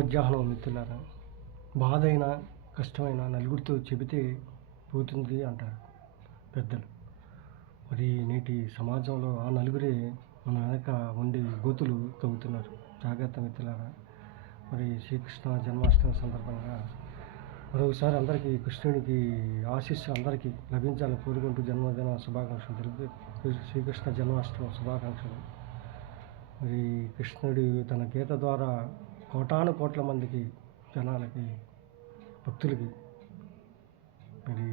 మధ్యాహ్నం మిత్రులారా, బాధైనా కష్టమైన నలుగురితో చెబితే పోతుంది అంటారు పెద్దలు. మరి నేటి సమాజంలో ఆ నలుగురే మన వెనక ఉండి గోతులు తవ్వుతున్నారు. జాగ్రత్త మిత్రులారా. మరి శ్రీకృష్ణ జన్మాష్టమి సందర్భంగా మరొకసారి అందరికీ కృష్ణుడికి ఆశీస్సులు అందరికీ లభించాలని కోరుకుంటూ జన్మదిన శుభాకాంక్షలు తెలుపు. శ్రీకృష్ణ జన్మాష్టమి శుభాకాంక్షలు. మరి కృష్ణుడు తన గీత ద్వారా కోటాను కోట్ల మందికి జనాలకి భక్తులకి మరి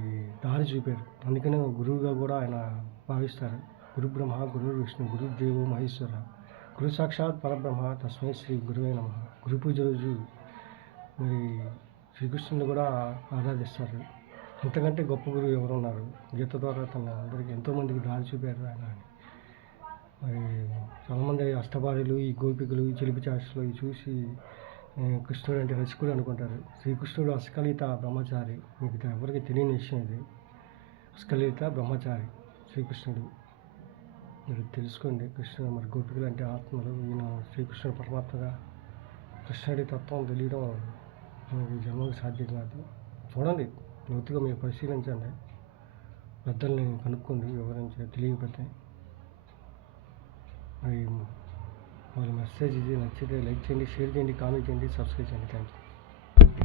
దారి చూపారు. అందుకనే గురువుగా కూడా ఆయన భావిస్తారు. గురు బ్రహ్మ గురు విష్ణు గురు దేవో మహేశ్వర గురు సాక్షాత్ పరబ్రహ్మ తస్మై శ్రీ గురువే నమః. గురు పూజ రోజు మరి శ్రీకృష్ణుని కూడా ఆరాధిస్తారు. అంతకంటే గొప్ప గురువు ఎవరున్నారు? గీత ద్వారా తన అందరికీ ఎంతోమందికి దారి చూపారు ఆయన. మరి చాలామంది అష్టభార్యలు, ఈ గోపికలు, ఈ చిలిపి చాష్టలు ఇవి చూసి కృష్ణుడు అంటే రసికుడు అనుకుంటారు. శ్రీకృష్ణుడు అస్ఖలిత బ్రహ్మచారి. మీకు ఎవరికి తెలియని విషయం ఇది. అస్ఖలిత బ్రహ్మచారి శ్రీకృష్ణుడు. మీరు తెలుసుకోండి. కృష్ణుడు మరి గోపికలు అంటే ఆత్మలు. ఈయన శ్రీకృష్ణుడు పరమాత్మగా. కృష్ణుడి తత్వం తెలియడం మనకి జన్మకు సాధ్యం కాదు. చూడండి, లోతుగా మీరు పరిశీలించండి. పెద్దల్ని కనుక్కోండి వివరించి తెలియకపోతే. మరి వాళ్ళ మెసేజ్ ఇది నచ్చితే లైక్ చేయండి, షేర్ చేయండి, కామెంట్ చేయండి, సబ్స్క్రైబ్ చేయండి. Thank you.